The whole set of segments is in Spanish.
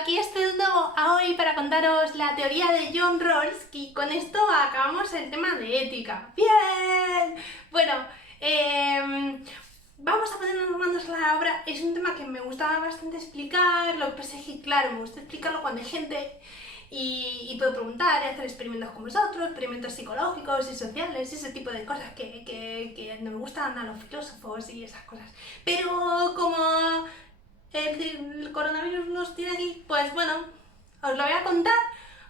aquí estoy de nuevo hoy para contaros la teoría de John Rawls y con esto acabamos el tema de ética. ¡Bien! Bueno, vamos a ponernos manos a la obra. Es un tema que me gusta bastante explicar, lo que pasa es que, claro, me gusta explicarlo cuando hay gente y puedo preguntar y hacer experimentos con vosotros, experimentos psicológicos y sociales, ese tipo de cosas que nos gustan a los filósofos y esas cosas. Pero como el coronavirus nos tiene aquí, pues bueno, os lo voy a contar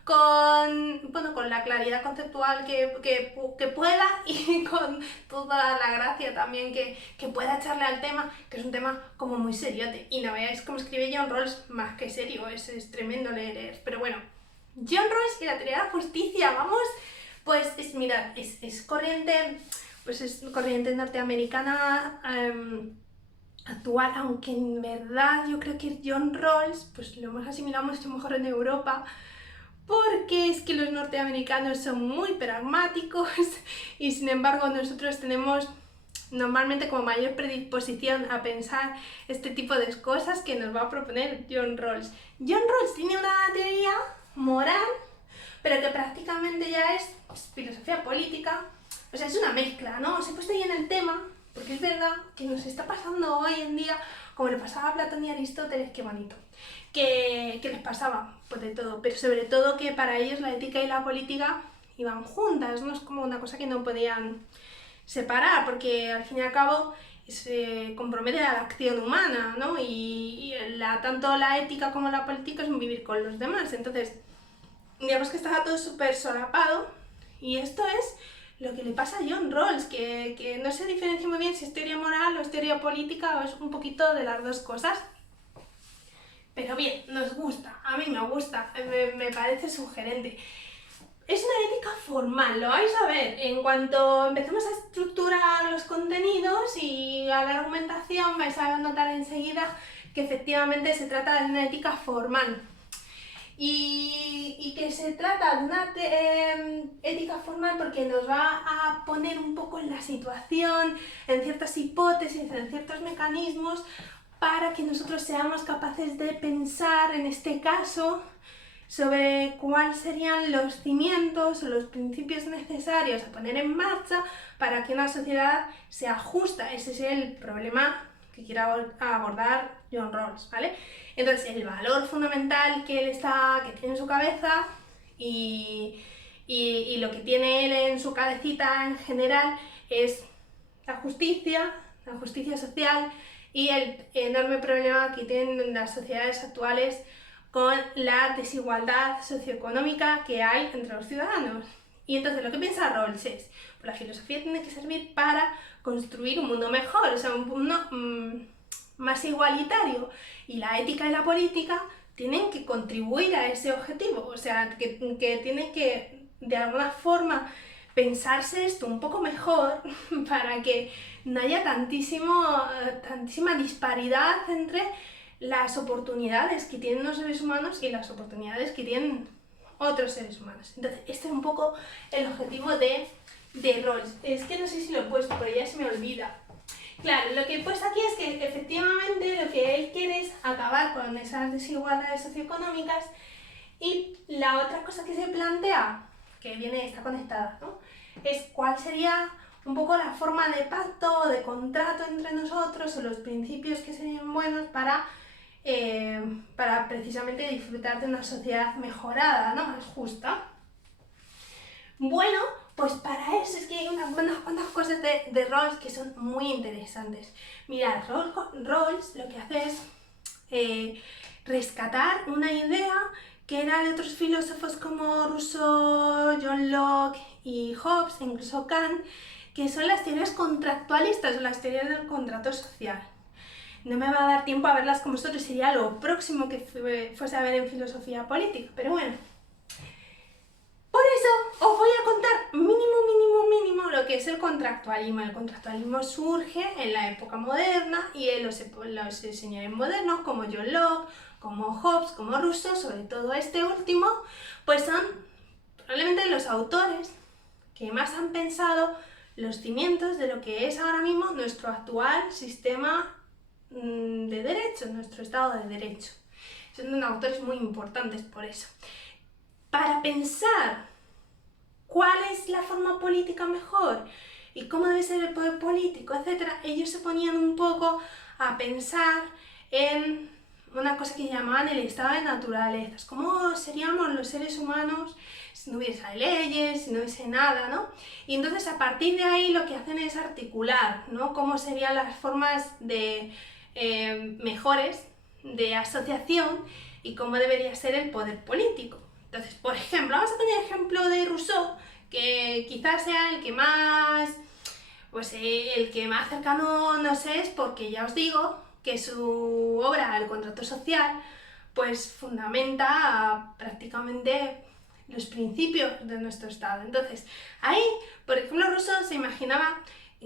con la claridad conceptual que pueda y con toda la gracia también que pueda echarle al tema, que es un tema como muy seriote. Y no veáis cómo escribe John Rawls, más que serio, es tremendo leer. Pero bueno, John Rawls y la teoría de la justicia, vamos, pues mirad, es corriente, pues es corriente norteamericana actual, aunque en verdad yo creo que John Rawls pues lo hemos asimilado mucho mejor en Europa, porque es que los norteamericanos son muy pragmáticos y sin embargo nosotros tenemos normalmente como mayor predisposición a pensar este tipo de cosas que nos va a proponer John Rawls. John Rawls tiene una teoría moral, pero que prácticamente ya es filosofía política, o sea, es una mezcla, ¿no? Os he puesto ahí en el tema porque es verdad que nos está pasando hoy en día, como le pasaba a Platón y Aristóteles, qué bonito, que les pasaba pues de todo, pero sobre todo que para ellos la ética y la política iban juntas, no es como una cosa que no podían separar, porque al fin y al cabo se compromete a la acción humana, ¿no? Tanto la ética como la política es un vivir con los demás, entonces digamos que estaba todo súper solapado y esto es lo que le pasa a John Rawls, que no se diferencia muy bien si es teoría moral o es teoría política o es un poquito de las dos cosas. Pero bien, nos gusta, a mí me gusta, me parece sugerente. Es una ética formal, lo vais a ver. En cuanto empecemos a estructurar los contenidos y a la argumentación vais a notar enseguida que efectivamente se trata de una ética formal. Y que se trata de una ética formal porque nos va a poner un poco en la situación, en ciertas hipótesis, en ciertos mecanismos, para que nosotros seamos capaces de pensar, en este caso, sobre cuáles serían los cimientos o los principios necesarios a poner en marcha para que una sociedad sea justa. Ese es el problema que quiere abordar John Rawls, ¿vale? Entonces, el valor fundamental que tiene en su cabeza y lo que tiene él en su cabecita en general es la justicia social y el enorme problema que tienen las sociedades actuales con la desigualdad socioeconómica que hay entre los ciudadanos. Y entonces lo que piensa Rawls es, pues la filosofía tiene que servir para construir un mundo mejor, o sea, un mundo más igualitario, y la ética y la política tienen que contribuir a ese objetivo, o sea, que tiene que de alguna forma pensarse esto un poco mejor para que no haya tantísima disparidad entre las oportunidades que tienen los seres humanos y las oportunidades que tienen otros seres humanos. Entonces, este es un poco el objetivo de Rawls. Es que no sé si lo he puesto, pero ya se me olvida. Claro, lo que he puesto aquí es que efectivamente lo que él quiere es acabar con esas desigualdades socioeconómicas, y la otra cosa que se plantea, que está conectada, ¿no?, es cuál sería un poco la forma de pacto o de contrato entre nosotros o los principios que serían buenos para precisamente disfrutar de una sociedad mejorada, ¿no?, más justa. Bueno, pues para eso es que hay unas cuantas cosas de Rawls que son muy interesantes. Mirad, Rawls lo que hace es rescatar una idea que era de otros filósofos como Rousseau, John Locke y Hobbes, e incluso Kant, que son las teorías contractualistas o las teorías del contrato social. No me va a dar tiempo a verlas con vosotros, sería lo próximo que fuese a ver en filosofía política, pero bueno. Por eso os voy a contar mínimo lo que es el contractualismo. El contractualismo surge en la época moderna y en los señores modernos como John Locke, como Hobbes, como Rousseau, sobre todo este último, pues son probablemente los autores que más han pensado los cimientos de lo que es ahora mismo nuestro actual sistema de derecho, nuestro Estado de Derecho. Son autores muy importantes por eso. Para pensar cuál es la forma política mejor y cómo debe ser el poder político, etc., ellos se ponían un poco a pensar en una cosa que llamaban el estado de naturaleza. ¿Cómo seríamos los seres humanos si no hubiese leyes, si no hubiese nada, ¿no? Y entonces a partir de ahí lo que hacen es articular, ¿no? Cómo serían las formas de mejores de asociación y cómo debería ser el poder político. Entonces, por ejemplo, vamos a poner el ejemplo de Rousseau, que quizás sea el que más, pues el que más cercano nos es, porque ya os digo que su obra, El contrato social, pues fundamenta prácticamente los principios de nuestro Estado. Entonces, ahí, por ejemplo, Rousseau se imaginaba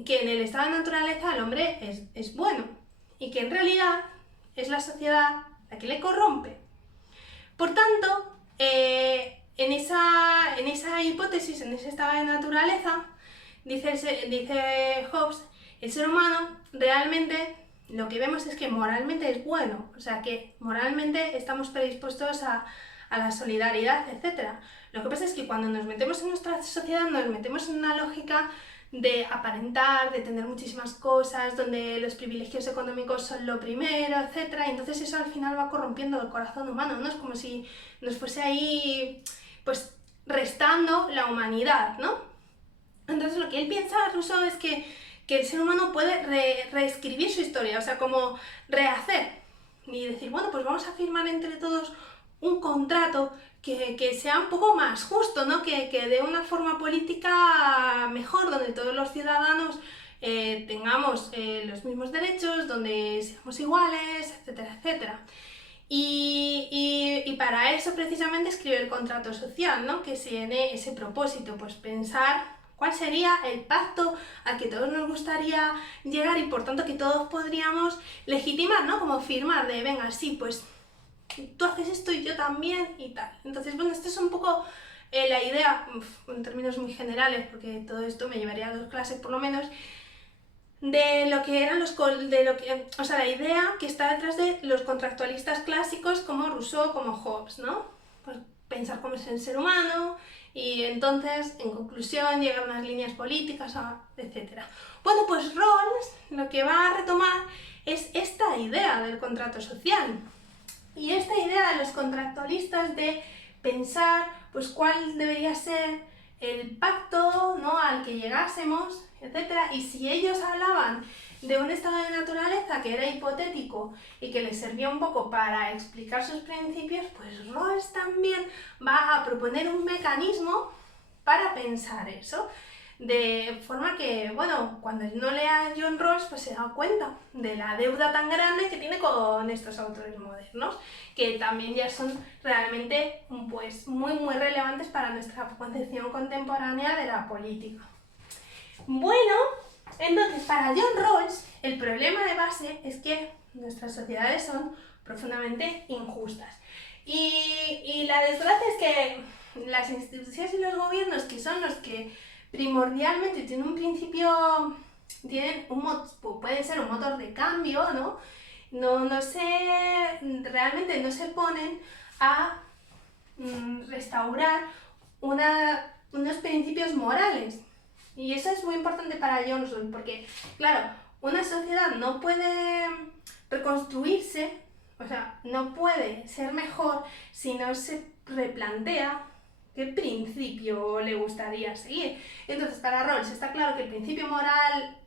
que en el estado de naturaleza el hombre es bueno y que en realidad es la sociedad la que le corrompe. Por tanto, en esa hipótesis, en ese estado de naturaleza, dice Hobbes, el ser humano realmente lo que vemos es que moralmente es bueno, o sea que moralmente estamos predispuestos a la solidaridad, etc. Lo que pasa es que cuando nos metemos en nuestra sociedad nos metemos en una lógica de aparentar, de tener muchísimas cosas, donde los privilegios económicos son lo primero, etc. Y entonces eso al final va corrompiendo el corazón humano, ¿no? Es como si nos fuese ahí, pues, restando la humanidad, ¿no? Entonces lo que él piensa, Rousseau, es que el ser humano puede reescribir su historia, o sea, como rehacer y decir, bueno, pues vamos a firmar entre todos un contrato que sea un poco más justo, ¿no? Que de una forma política mejor, donde todos los ciudadanos tengamos los mismos derechos, donde seamos iguales, etcétera, etcétera. Y para eso precisamente escribe el contrato social, ¿no? Que tiene ese propósito, pues pensar cuál sería el pacto al que todos nos gustaría llegar y por tanto que todos podríamos legitimar, ¿no? Como firmar de, venga, sí, pues tú haces esto y yo también y tal. Entonces, bueno, esto es un poco la idea, en términos muy generales, porque todo esto me llevaría a 2 clases por lo menos, de lo que eran o sea, la idea que está detrás de los contractualistas clásicos como Rousseau, como Hobbes, ¿no? Pues pensar cómo es el ser humano y entonces, en conclusión, llegar a unas líneas políticas, etc. Bueno, pues Rawls lo que va a retomar es esta idea del contrato social y esta idea de los contractualistas de pensar pues cuál debería ser el pacto, ¿no?, al que llegásemos, etc. Y si ellos hablaban de un estado de naturaleza que era hipotético y que les servía un poco para explicar sus principios, pues Rawls también va a proponer un mecanismo para pensar eso. De forma que, bueno, cuando uno lea a John Rawls, pues se da cuenta de la deuda tan grande que tiene con estos autores modernos, que también ya son realmente pues, muy, muy relevantes para nuestra concepción contemporánea de la política. Bueno, entonces, para John Rawls, el problema de base es que nuestras sociedades son profundamente injustas. Y la desgracia es que las instituciones y los gobiernos, que son los que primordialmente tienen un principio, pueden ser un motor de cambio, ¿no? Realmente no se ponen a restaurar unos principios morales. Y eso es muy importante para Johnson, porque, claro, una sociedad no puede reconstruirse, o sea, no puede ser mejor si no se replantea qué principio le gustaría seguir. Entonces, para Rawls está claro que el principio moral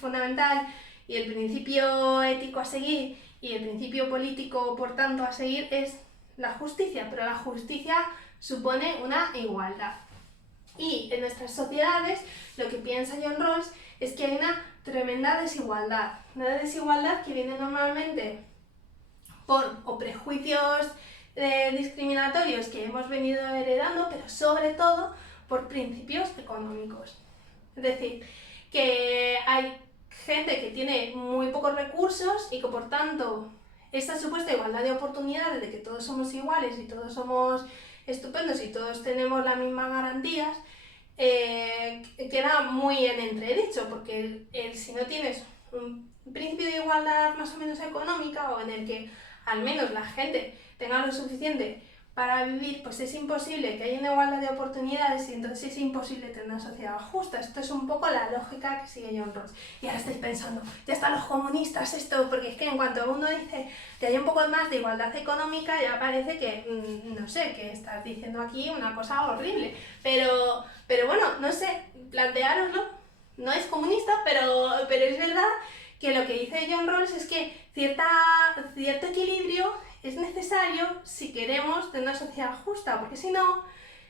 fundamental y el principio ético a seguir y el principio político, por tanto, a seguir es la justicia, pero la justicia supone una igualdad. Y en nuestras sociedades lo que piensa John Rawls es que hay una tremenda desigualdad. Una desigualdad que viene normalmente por prejuicios discriminatorios que hemos venido heredando, pero sobre todo por principios económicos. Es decir, que hay gente que tiene muy pocos recursos y que por tanto esta supuesta igualdad de oportunidades de que todos somos iguales y todos somos estupendos y todos tenemos las mismas garantías, queda muy en entredicho, porque si no tienes un principio de igualdad más o menos económica o en el que al menos la gente tenga lo suficiente para vivir, pues es imposible que haya una igualdad de oportunidades y entonces es imposible tener una sociedad justa. Esto es un poco la lógica que sigue John Rawls. Y ahora estáis pensando, ya están los comunistas esto, porque es que en cuanto uno dice que hay un poco más de igualdad económica, ya parece que, no sé, que estás diciendo aquí una cosa horrible. Pero bueno, no sé, planteároslo, no es comunista, pero es verdad que lo que dice John Rawls es que cierto equilibrio es necesario si queremos tener una sociedad justa, porque si no,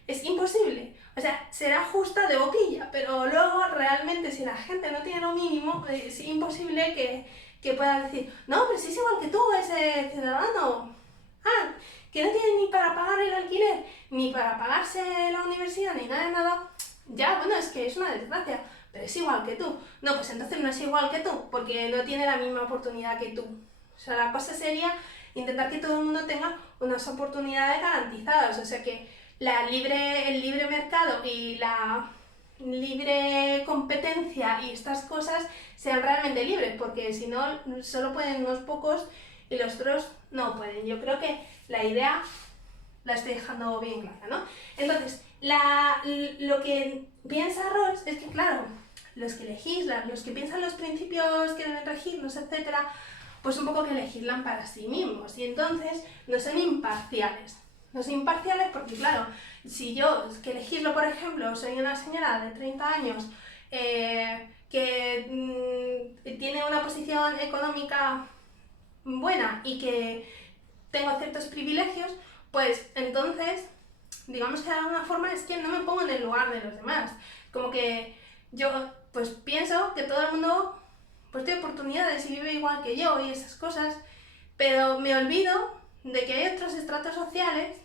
es imposible. O sea, será justa de boquilla, pero luego realmente si la gente no tiene lo mínimo, es imposible que pueda decir, no, pero si es igual que tú, ese ciudadano. Ah, que no tiene ni para pagar el alquiler, ni para pagarse la universidad, ni nada de nada. Ya, bueno, es que es una desgracia, pero es igual que tú. No, pues entonces no es igual que tú, porque no tiene la misma oportunidad que tú. O sea, la cosa sería intentar que todo el mundo tenga unas oportunidades garantizadas, o sea que el libre mercado y la libre competencia y estas cosas sean realmente libres, porque si no, solo pueden unos pocos y los otros no pueden. Yo creo que la idea la estoy dejando bien clara, ¿no? Entonces, lo que piensa Rawls es que, claro, los que legislan, los que piensan los principios que deben regirnos, etcétera, pues un poco que legislan para sí mismos y entonces no son imparciales. No son imparciales porque, claro, si yo que legislo, por ejemplo, soy una señora de 30 años que tiene una posición económica buena y que tengo ciertos privilegios, pues entonces, digamos que de alguna forma es que no me pongo en el lugar de los demás. Como que yo pues pienso que todo el mundo pues tiene oportunidades y vive igual que yo y esas cosas, pero me olvido de que hay otros estratos sociales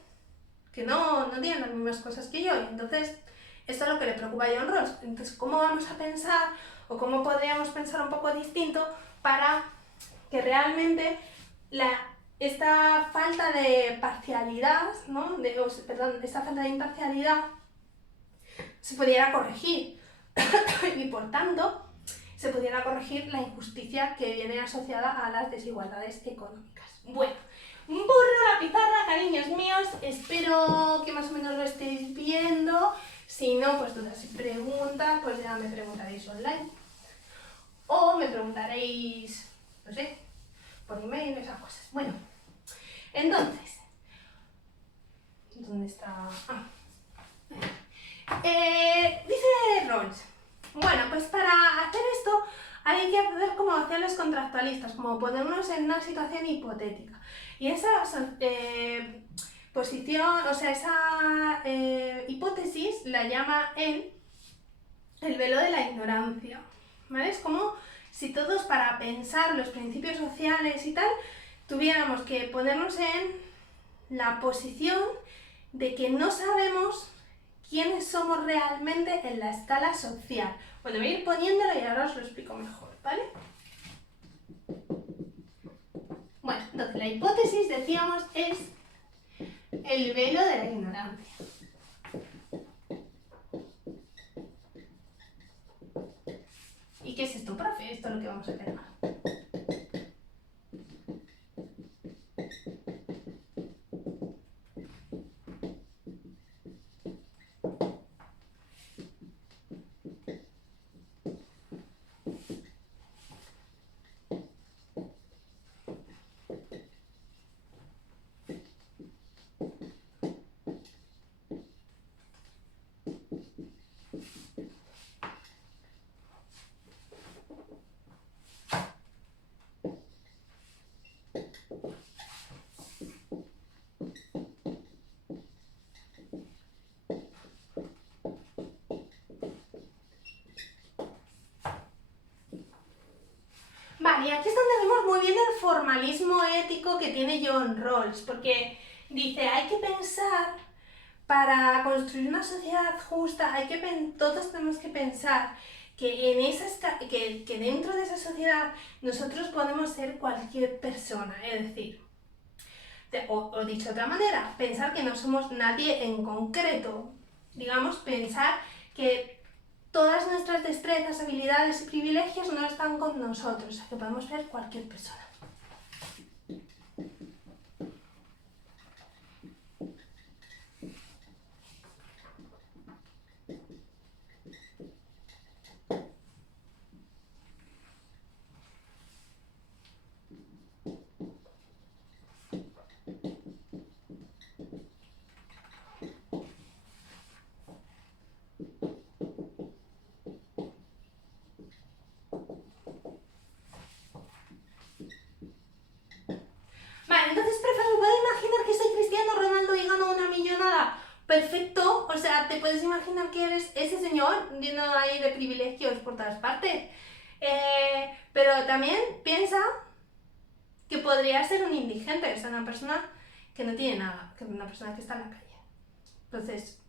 que no tienen las mismas cosas que yo y entonces esto es lo que le preocupa a John Rawls. Entonces, ¿cómo vamos a pensar o cómo podríamos pensar un poco distinto para que realmente esta falta de parcialidad, ¿no? Esta falta de imparcialidad se pudiera corregir y por tanto se pudiera corregir la injusticia que viene asociada a las desigualdades económicas. Bueno, borro la pizarra, cariños míos, espero que más o menos lo estéis viendo. Si no, pues dudas y preguntas, pues ya me preguntaréis online. O me preguntaréis, no sé, por email, esas cosas. Bueno, entonces, ¿dónde está? Dice Rawls, bueno, pues para hacer esto hay que ver cómo hacer los contractualistas, como ponernos en una situación hipotética. Y esa posición, o sea, esa hipótesis la llama él el velo de la ignorancia, ¿vale? Es como si todos para pensar los principios sociales y tal, tuviéramos que ponernos en la posición de que no sabemos quiénes somos realmente en la escala social. Bueno, voy a ir poniéndolo y ahora os lo explico mejor, ¿vale? Bueno, entonces la hipótesis, decíamos, es el velo de la ignorancia. ¿Y qué es esto, profe? Esto es lo que vamos a hacer ahora. Vale, y aquí es donde vemos muy bien el formalismo ético que tiene John Rawls, porque dice, hay que pensar, para construir una sociedad justa, todos tenemos que pensar que, que dentro de esa sociedad nosotros podemos ser cualquier persona, es decir, o dicho de otra manera, pensar que no somos nadie en concreto, digamos, pensar que todas nuestras destrezas, habilidades y privilegios no están con nosotros, o sea, que podemos ser cualquier persona. perfecto, o sea, te puedes imaginar que eres ese señor lleno ahí de privilegios por todas partes. Pero también piensa que podría ser un indigente, o sea, una persona que no tiene nada, que es una persona que está en la calle. Entonces,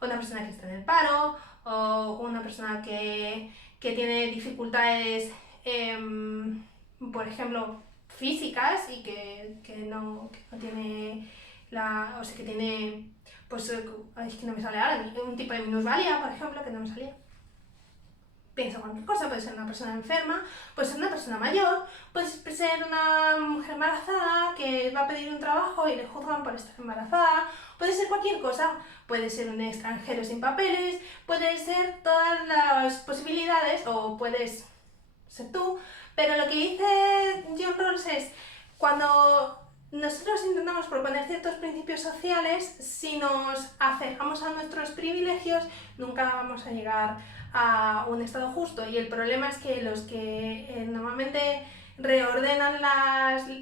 o una persona que está en el paro, o una persona que tiene dificultades, por ejemplo, físicas y que no tiene o sea, que tiene, pues, es que no me sale ahora, un tipo de minusvalía, por ejemplo, que no me salía. Piensa cualquier cosa, puede ser una persona enferma, puede ser una persona mayor, puede ser una mujer embarazada que va a pedir un trabajo y le juzgan por estar embarazada, puede ser cualquier cosa, puede ser un extranjero sin papeles, puede ser todas las posibilidades o puedes ser tú, pero lo que dice John Rawls es cuando nosotros intentamos proponer ciertos principios sociales, si nos acercamos a nuestros privilegios, nunca vamos a llegar a un estado justo. Y el problema es que los que normalmente reordenan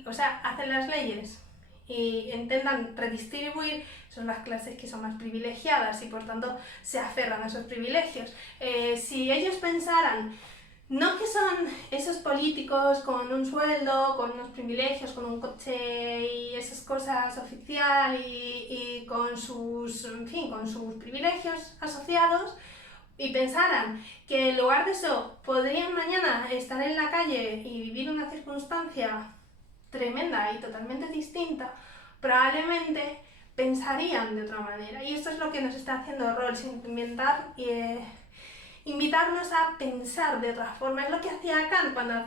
o sea, hacen las leyes y intentan redistribuir son las clases que son más privilegiadas y por tanto se aferran a esos privilegios. Si ellos pensaran no que son esos políticos con un sueldo, con unos privilegios, con un coche y esas cosas oficial y con sus, en fin, con sus privilegios asociados y pensaran que en lugar de eso podrían mañana estar en la calle y vivir una circunstancia tremenda y totalmente distinta, probablemente pensarían de otra manera. Y esto es lo que nos está haciendo Rawls, invitarnos a pensar de otra forma. Es lo que hacía Kant cuando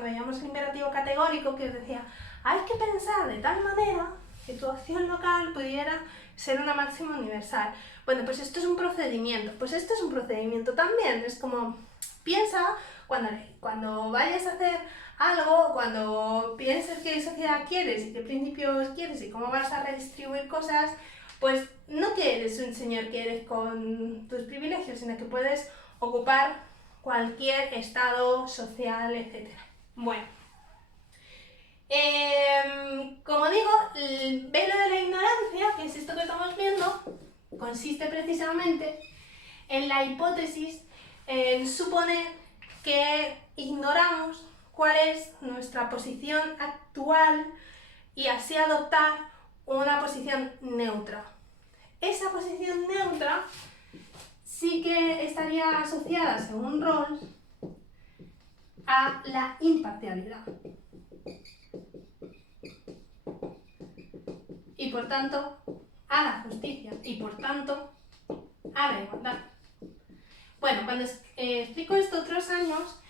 veíamos el imperativo categórico, que decía, hay que pensar de tal manera que tu acción local pudiera ser una máxima universal. Bueno, pues esto es un procedimiento. Pues esto es un procedimiento también. Es como, piensa cuando vayas a hacer algo, cuando pienses qué sociedad quieres y qué principios quieres y cómo vas a redistribuir cosas, pues no que eres un señor que eres con tus privilegios, sino que puedes ocupar cualquier estado social, etc. Bueno, como digo, el velo de la ignorancia, que es esto que estamos viendo, consiste precisamente en la hipótesis en suponer que ignoramos cuál es nuestra posición actual y así adoptar una posición neutra. Esa posición neutra sí que estaría asociada, según Rawls, a la imparcialidad. Y por tanto, a la justicia. Y por tanto, a la igualdad. Bueno, cuando explico esto otros años,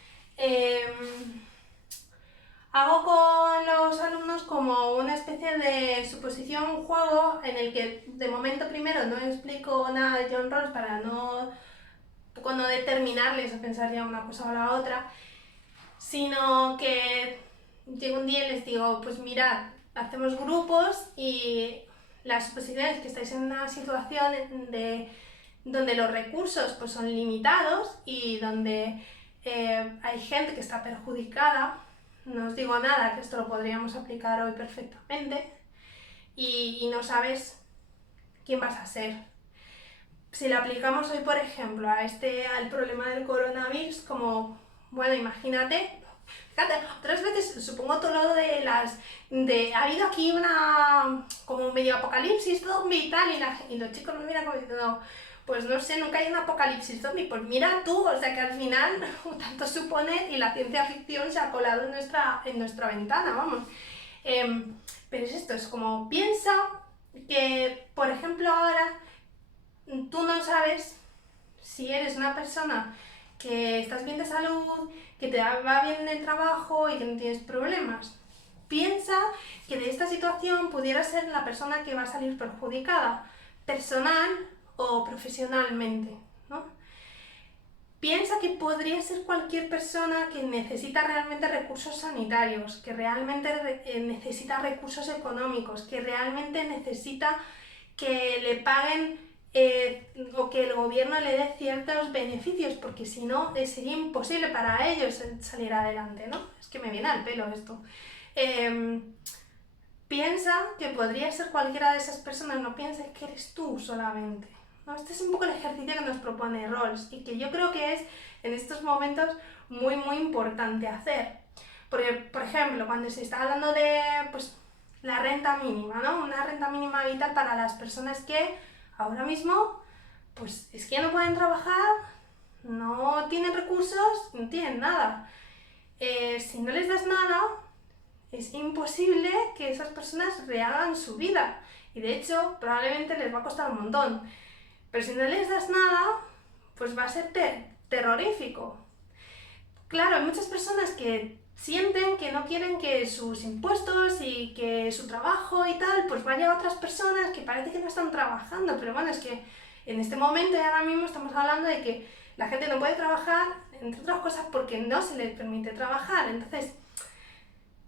hago con los alumnos como una especie de suposición, un juego en el que de momento primero no explico nada de John Rawls para no determinarles o pensar ya una cosa o la otra, sino que llego un día y les digo, pues mirad, hacemos grupos y las suposiciones que estáis en una situación donde los recursos pues, son limitados y donde hay gente que está perjudicada. No os digo nada, que esto lo podríamos aplicar hoy perfectamente y no sabes quién vas a ser. Si lo aplicamos hoy, por ejemplo, al problema del coronavirus, como, bueno, imagínate, fíjate, otras veces supongo todo lo ha habido aquí como un medio apocalipsis zombie y tal, y los chicos me miran como diciendo, pues no sé, nunca hay un apocalipsis zombie, pues mira tú, o sea que al final tanto supone y la ciencia ficción se ha colado en nuestra ventana, vamos. Pero es esto, es como piensa que, por ejemplo, ahora tú no sabes si eres una persona que estás bien de salud, que te va bien en el trabajo y que no tienes problemas. Piensa que de esta situación pudiera ser la persona que va a salir perjudicada, personal o profesionalmente, ¿no? Piensa que podría ser cualquier persona que necesita realmente recursos sanitarios, que realmente necesita recursos económicos, que realmente necesita que le paguen o que el gobierno le dé ciertos beneficios, porque si no sería imposible para ellos salir adelante, ¿no? Es que me viene al pelo esto. piensa que podría ser cualquiera de esas personas, no pienses que eres tú solamente, ¿no? Este es un poco el ejercicio que nos propone Rawls y que yo creo que es en estos momentos muy muy importante hacer. Porque, por ejemplo, cuando se está hablando de pues, la renta mínima, ¿no? Una renta mínima vital para las personas que ahora mismo pues es que no pueden trabajar, no tienen recursos, no tienen nada. Si no les das nada, es imposible que esas personas rehagan su vida. Y de hecho, probablemente les va a costar un montón. Pero si no les das nada, pues va a ser terrorífico. Claro, hay muchas personas que sienten que no quieren que sus impuestos y que su trabajo y tal, pues vaya a otras personas que parece que no están trabajando. Pero bueno, es que en este momento y ahora mismo estamos hablando de que la gente no puede trabajar, entre otras cosas, porque no se les permite trabajar. Entonces,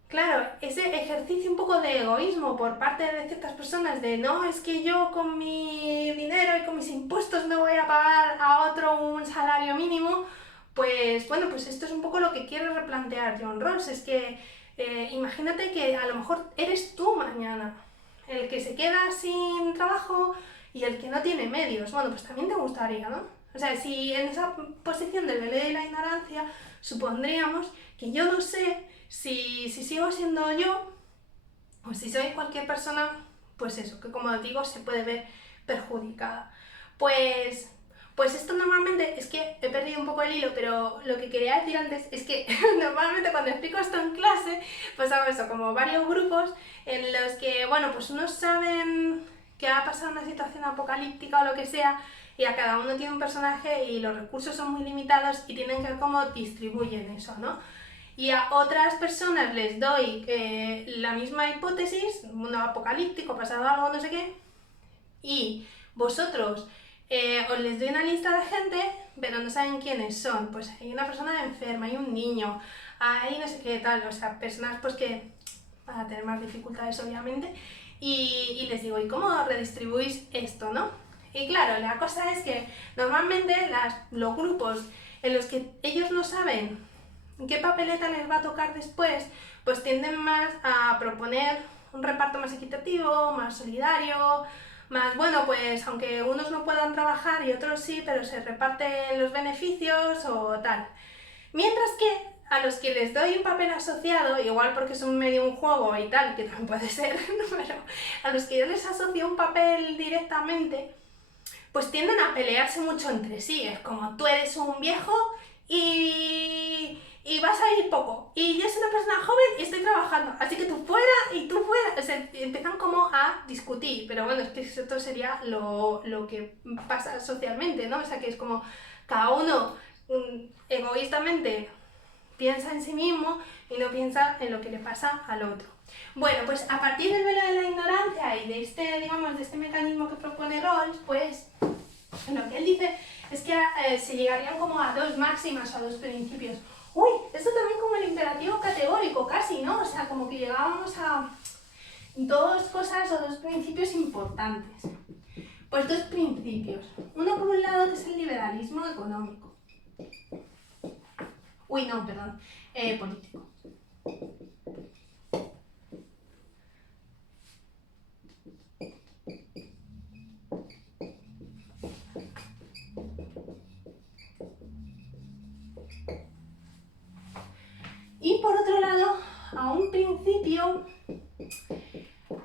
claro, ese ejercicio un poco de egoísmo por parte de ciertas personas de no, es que yo con mi dinero y con mis impuestos no voy a pagar a otro un salario mínimo, pues bueno, pues esto es un poco lo que quiere replantear John Rawls, es que imagínate que a lo mejor eres tú mañana el que se queda sin trabajo y el que no tiene medios. Bueno, pues también te gustaría, ¿no? O sea, si en esa posición del velo de la ignorancia supondríamos que yo no sé si sigo siendo yo o si soy cualquier persona, pues eso, que como digo, se puede ver perjudicada. Pues, pues esto normalmente, es que he perdido un poco el hilo, pero lo que quería decir antes es que normalmente cuando explico esto en clase, pues hago eso, como varios grupos en los que, bueno, pues unos saben que ha pasado una situación apocalíptica o lo que sea, y a cada uno tiene un personaje y los recursos son muy limitados y tienen que ver cómo distribuyen eso, ¿no? Y a otras personas les doy la misma hipótesis, un mundo apocalíptico, pasado algo, no sé qué, y vosotros os les doy una lista de gente, pero no saben quiénes son. Pues hay una persona enferma, hay un niño, hay no sé qué tal, o sea, personas pues que van a tener más dificultades obviamente, y les digo, ¿y cómo redistribuís esto, no? Y claro, la cosa es que normalmente los grupos en los que ellos no saben qué papeleta les va a tocar después, pues tienden más a proponer un reparto más equitativo, más solidario, más, bueno, pues aunque unos no puedan trabajar y otros sí, pero se reparten los beneficios o tal. Mientras que a los que les doy un papel asociado, igual porque es un medio un juego y tal, que también puede ser, pero a los que yo les asocio un papel directamente, pues tienden a pelearse mucho entre sí. Es como tú eres un viejo y vas a ir poco. Y yo soy una persona joven y estoy trabajando. Así que tú fuera y tú fuera. O sea, empiezan como a discutir. Pero bueno, es que esto sería lo que pasa socialmente, ¿no? O sea, que es como cada uno egoístamente piensa en sí mismo y no piensa en lo que le pasa al otro. Bueno, pues a partir del velo de la ignorancia y de este, digamos, de este mecanismo que propone Rawls, pues lo que él dice es que se llegarían como a dos máximas o a dos principios. Uy, esto también como el imperativo categórico casi, ¿no? O sea, como que llegábamos a dos cosas o dos principios importantes. Pues dos principios. Uno por un lado que es el liberalismo económico. Uy, no, perdón, político. Y por otro lado, a un principio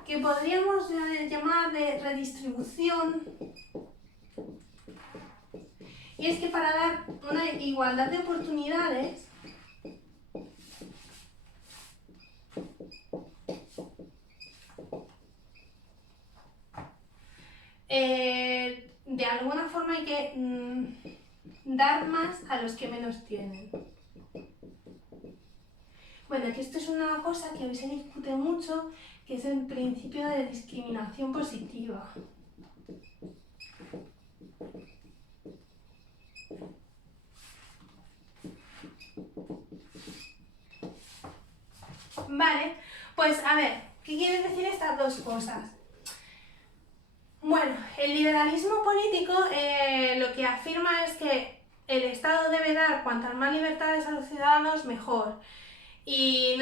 que podríamos llamar de redistribución, y es que para dar una igualdad de oportunidades, de alguna forma hay que dar más a los que menos tienen. Bueno, que esto es una cosa que hoy se discute mucho, que es el principio de discriminación positiva. Vale, pues a ver, ¿qué quieren decir estas dos cosas? Bueno, el liberalismo político lo que afirma es que el Estado debe dar cuantas más libertades a los ciudadanos, mejor. Y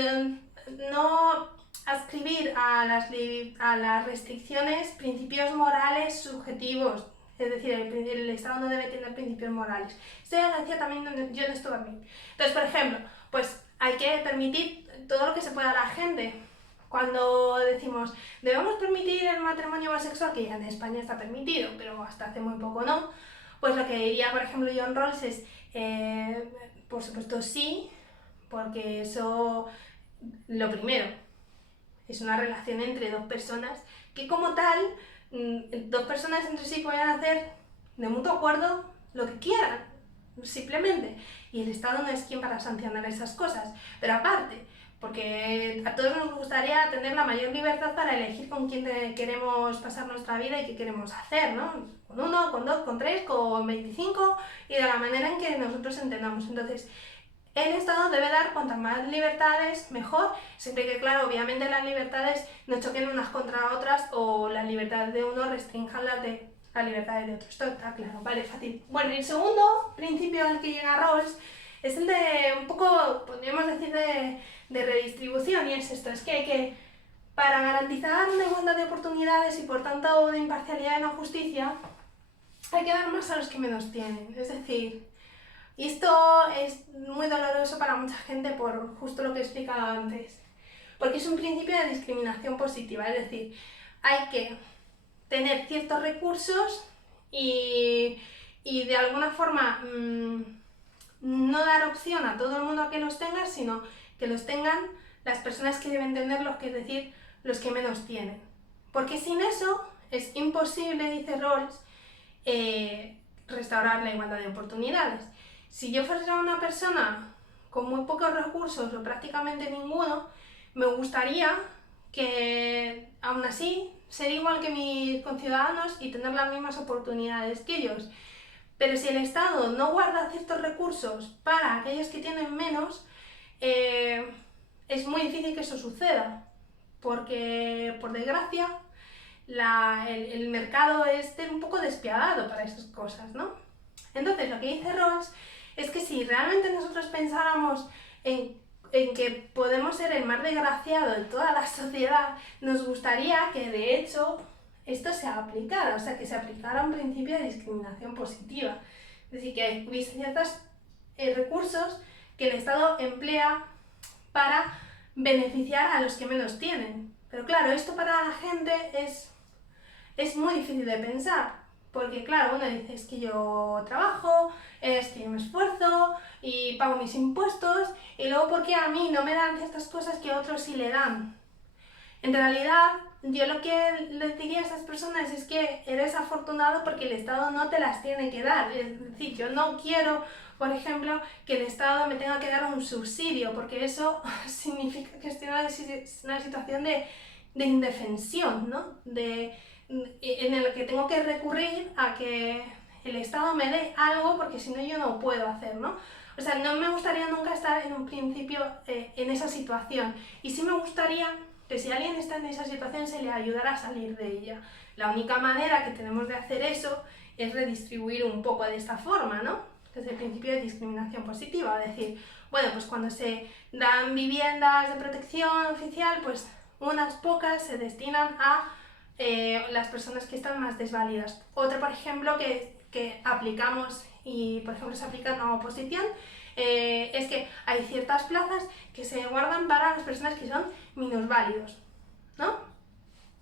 no adscribir a las restricciones principios morales subjetivos. Es decir, el Estado no debe tener principios morales. Esto ya lo decía también John Stuart Mill. Entonces, por ejemplo, pues hay que permitir todo lo que se pueda a la gente. Cuando decimos, debemos permitir el matrimonio homosexual, que ya en España está permitido, pero hasta hace muy poco no, pues lo que diría, por ejemplo, John Rawls es, por supuesto sí, porque eso, lo primero, es una relación entre dos personas que como tal, dos personas entre sí pueden hacer de mutuo acuerdo lo que quieran, simplemente. Y el Estado no es quien para sancionar esas cosas. Pero aparte, porque a todos nos gustaría tener la mayor libertad para elegir con quién queremos pasar nuestra vida y qué queremos hacer, ¿no? Con uno, con dos, con tres, con 25 y de la manera en que nosotros entendamos. Entonces, el Estado debe dar cuantas más libertades, mejor, siempre que, claro, obviamente las libertades no choquen unas contra otras o las libertades de uno restrinjan las libertades de otro. Esto está claro, vale, fácil. Bueno, el segundo principio al que llega Rawls es el de, un poco, podríamos decir, de redistribución, y es esto, es que para garantizar una igualdad de oportunidades y por tanto una imparcialidad y una justicia, hay que dar más a los que menos tienen. Es decir, y esto es muy doloroso para mucha gente por justo lo que he explicado antes, porque es un principio de discriminación positiva, es decir, hay que tener ciertos recursos y de alguna forma no dar opción a todo el mundo a que los tenga, sino que los tengan las personas que deben tenerlos, que es decir, los que menos tienen. Porque sin eso es imposible, dice Rawls, restaurar la igualdad de oportunidades. Si yo fuera una persona con muy pocos recursos o prácticamente ninguno, me gustaría que, aún así, ser igual que mis conciudadanos y tener las mismas oportunidades que ellos. Pero si el Estado no guarda ciertos recursos para aquellos que tienen menos, es muy difícil que eso suceda, porque, por desgracia, el mercado es un poco despiadado para esas cosas, ¿no? Entonces, lo que dice Rawls es que si realmente nosotros pensáramos en que podemos ser el más desgraciado de toda la sociedad, nos gustaría que, de hecho, esto se aplicara, o sea, que se aplicara un principio de discriminación positiva. Es decir, que hubiese ciertos recursos que el Estado emplea para beneficiar a los que menos tienen. Pero claro, esto para la gente es muy difícil de pensar. Porque claro, uno dice, es que yo trabajo, es que yo me esfuerzo y pago mis impuestos, y luego porque a mí no me dan ciertas cosas que a otros sí le dan. En realidad, yo lo que les diría a esas personas es que eres afortunado porque el Estado no te las tiene que dar. Es decir, yo no quiero, por ejemplo, que el Estado me tenga que dar un subsidio, porque eso significa que estoy en una situación de indefensión, ¿no? En el que tengo que recurrir a que el Estado me dé algo, porque si no yo no puedo hacer, ¿no? O sea, no me gustaría nunca estar en un principio en esa situación, y sí me gustaría que si alguien está en esa situación se le ayudara a salir de ella. La única manera que tenemos de hacer eso es redistribuir un poco de esta forma, ¿no? Que es el principio de discriminación positiva, es decir, bueno, pues cuando se dan viviendas de protección oficial, pues unas pocas se destinan a las personas que están más desvalidas. Otra, por ejemplo, que aplicamos y, por ejemplo, se aplica en la oposición, es que hay ciertas plazas que se guardan para las personas que son minusválidos, ¿no?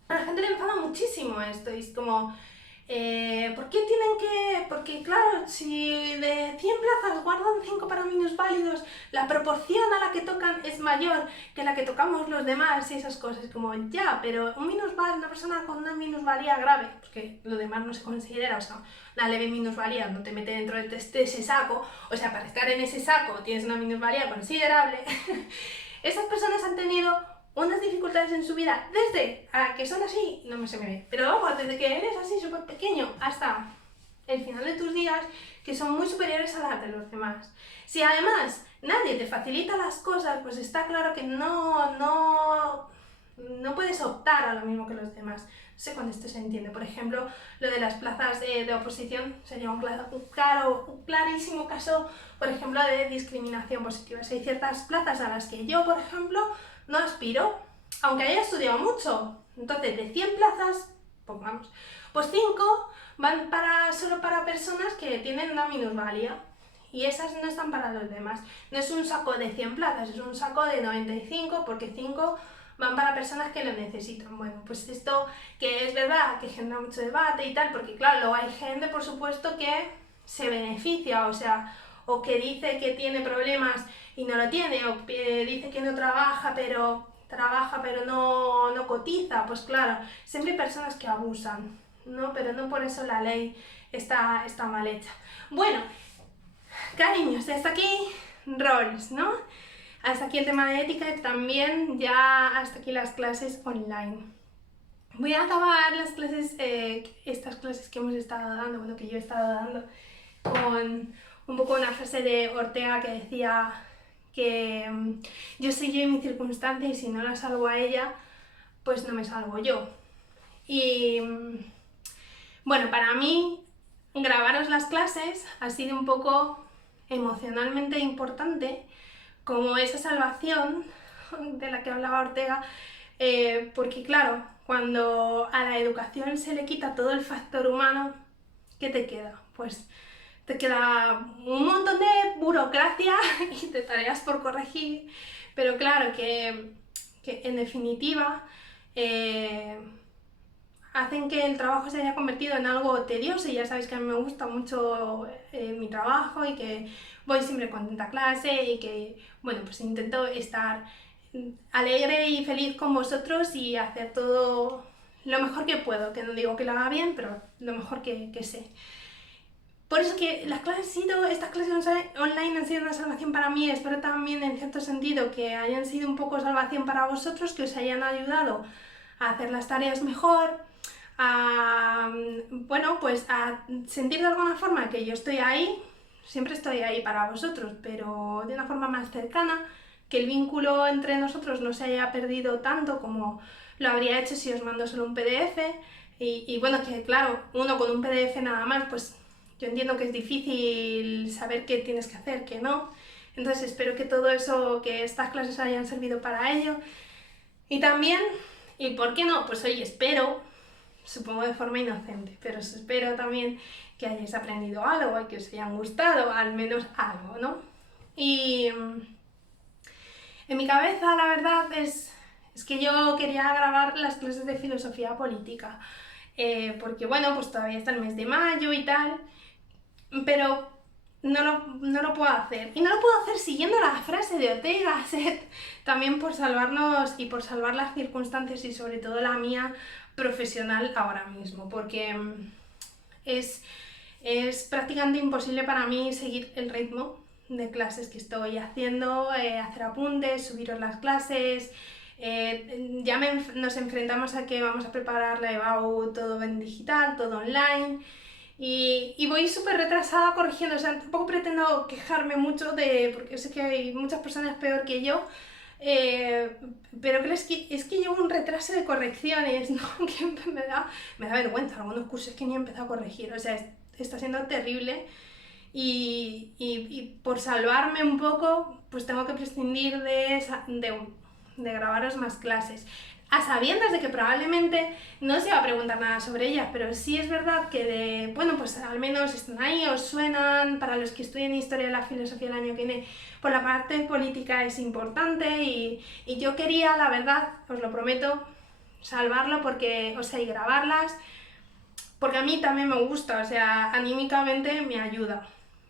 A la gente le enfada muchísimo esto, y es como, ¿por qué tienen que...? Porque claro, si de 100 plazas guardan 5 para minusválidos, la proporción a la que tocan es mayor que la que tocamos los demás y esas cosas. Como, ya, pero una persona con una minusvalía grave, porque lo demás no se considera, o sea, la leve minusvalía no te mete dentro de ese saco, o sea, para estar en ese saco tienes una minusvalía considerable. Esas personas han tenido unas dificultades en su vida desde que son así, no se me ve, pero vamos, desde que eres así súper pequeño hasta el final de tus días, que son muy superiores a las de los demás. Si además nadie te facilita las cosas, pues está claro que no puedes optar a lo mismo que los demás. No sé cuándo esto se entiende. Por ejemplo, lo de las plazas de oposición sería un clarísimo caso, por ejemplo, de discriminación positiva. Si hay ciertas plazas a las que yo, por ejemplo, no aspiro aunque haya estudiado mucho. Entonces, de 100 plazas, pongamos, pues 5 van solo para personas que tienen una minusvalía. Y esas no están para los demás. No es un saco de 100 plazas, es un saco de 95, porque 5 van para personas que lo necesitan. Bueno, pues esto que es verdad que genera mucho debate y tal, porque claro, luego hay gente, por supuesto, que se beneficia, o sea, o que dice que tiene problemas y no lo tiene, o dice que no trabaja, pero no cotiza. Pues claro, siempre hay personas que abusan, ¿no? Pero no por eso la ley está mal hecha. Bueno, cariños, hasta aquí roles, ¿no? Hasta aquí el tema de ética y también ya hasta aquí las clases online. Voy a acabar las clases, estas clases que hemos estado dando, bueno, que yo he estado dando, con un poco una frase de Ortega que decía que yo soy yo y mi circunstancia, y si no la salvo a ella, pues no me salvo yo. Y bueno, para mí grabaros las clases ha sido un poco emocionalmente importante, como esa salvación de la que hablaba Ortega, porque claro, cuando a la educación se le quita todo el factor humano, ¿qué te queda? Pues te queda un montón de burocracia y de tareas por corregir, pero claro que en definitiva hacen que el trabajo se haya convertido en algo tedioso, y ya sabéis que a mí me gusta mucho mi trabajo y que voy siempre contenta a clase y que, bueno, pues intento estar alegre y feliz con vosotros y hacer todo lo mejor que puedo, que no digo que lo haga bien, pero lo mejor que sé. Por eso que estas clases online han sido una salvación para mí. Espero también, en cierto sentido, que hayan sido un poco salvación para vosotros, que os hayan ayudado a hacer las tareas mejor, bueno, pues a sentir de alguna forma que yo estoy ahí, siempre estoy ahí para vosotros, pero de una forma más cercana, que el vínculo entre nosotros no se haya perdido tanto como lo habría hecho si os mando solo un PDF. Y bueno, que claro, uno con un PDF nada más, pues yo entiendo que es difícil saber qué tienes que hacer, qué no. Entonces espero que todo eso, que estas clases hayan servido para ello. Y también, ¿y por qué no? Pues oye, espero, supongo de forma inocente, pero espero también que hayáis aprendido algo y que os hayan gustado al menos algo, ¿no? Y en mi cabeza la verdad es que yo quería grabar las clases de filosofía política, porque bueno, pues todavía está el mes de mayo y tal, pero no lo puedo hacer. Y no lo puedo hacer siguiendo la frase de Ortega Set, también por salvarnos y por salvar las circunstancias y sobre todo la mía profesional ahora mismo, porque es prácticamente imposible para mí seguir el ritmo de clases que estoy haciendo, hacer apuntes, subiros las clases. Ya nos enfrentamos a que vamos a preparar la EBAU todo en digital, todo online. Y voy súper retrasada corrigiendo, o sea, tampoco pretendo quejarme mucho porque sé que hay muchas personas peor que yo, pero es que llevo un retraso de correcciones, ¿no? Que me da vergüenza. Algunos cursos que ni he empezado a corregir, o sea, está siendo terrible, y por salvarme un poco, pues tengo que prescindir de grabaros más clases, a sabiendas de que probablemente no os iba a preguntar nada sobre ellas, pero sí es verdad que bueno, pues al menos están ahí, os suenan. Para los que estudien Historia de la Filosofía el año que viene, por la parte política es importante, y yo quería, la verdad, os lo prometo, salvarlo, porque, o sea, y grabarlas, porque a mí también me gusta, o sea, anímicamente me ayuda,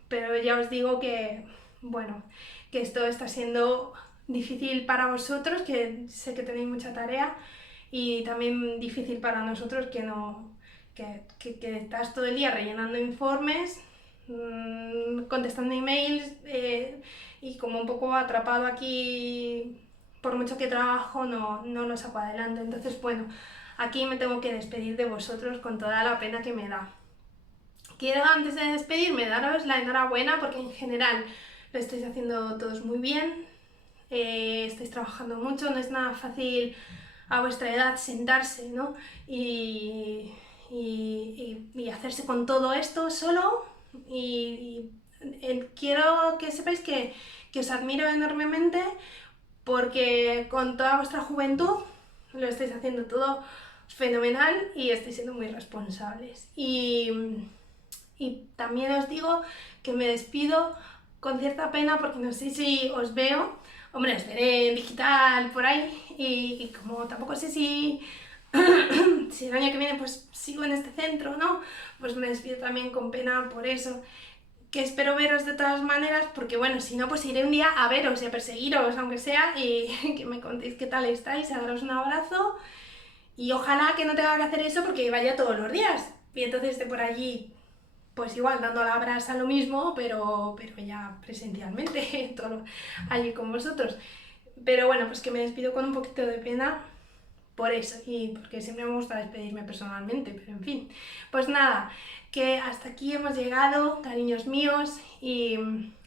pero ya os digo que, bueno, que esto está siendo difícil para vosotros, que sé que tenéis mucha tarea, y también difícil para nosotros, que estás todo el día rellenando informes, contestando emails, y como un poco atrapado aquí, por mucho que trabajo no lo saco adelante. Entonces, bueno, aquí me tengo que despedir de vosotros con toda la pena que me da. Quiero, antes de despedirme, daros la enhorabuena, porque en general lo estáis haciendo todos muy bien. Estáis trabajando mucho, no es nada fácil a vuestra edad sentarse, ¿no? y hacerse con todo esto solo, quiero que sepáis que os admiro enormemente, porque con toda vuestra juventud lo estáis haciendo todo fenomenal y estáis siendo muy responsables. Y también os digo que me despido con cierta pena porque no sé si os veo. Hombre, os veré en digital por ahí y como tampoco sé si, si el año que viene pues sigo en este centro, ¿no? Pues me despido también con pena por eso. Que espero veros de todas maneras, porque bueno, si no, pues iré un día a veros y a perseguiros, aunque sea, y que me contéis qué tal estáis, a daros un abrazo, y ojalá que no tenga que hacer eso porque vaya todos los días, y entonces esté por allí, pues igual, dando la brasa lo mismo, pero ya presencialmente, todo allí con vosotros. Pero bueno, pues que me despido con un poquito de pena, por eso, y porque siempre me gusta despedirme personalmente, pero en fin. Pues nada, que hasta aquí hemos llegado, cariños míos, y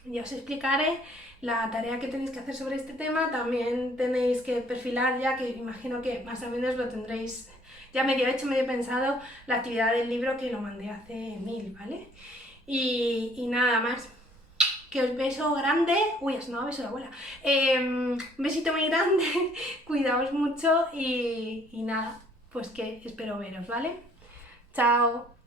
ya os explicaré la tarea que tenéis que hacer sobre este tema. También tenéis que perfilar ya, que imagino que más o menos lo tendréis ya medio hecho, medio pensado, la actividad del libro que lo mandé hace 1000, ¿vale? Y nada más. Que os beso grande. Uy, ha sonado beso de abuela. Un besito muy grande. Cuidaos mucho y nada, pues que espero veros, ¿vale? Chao.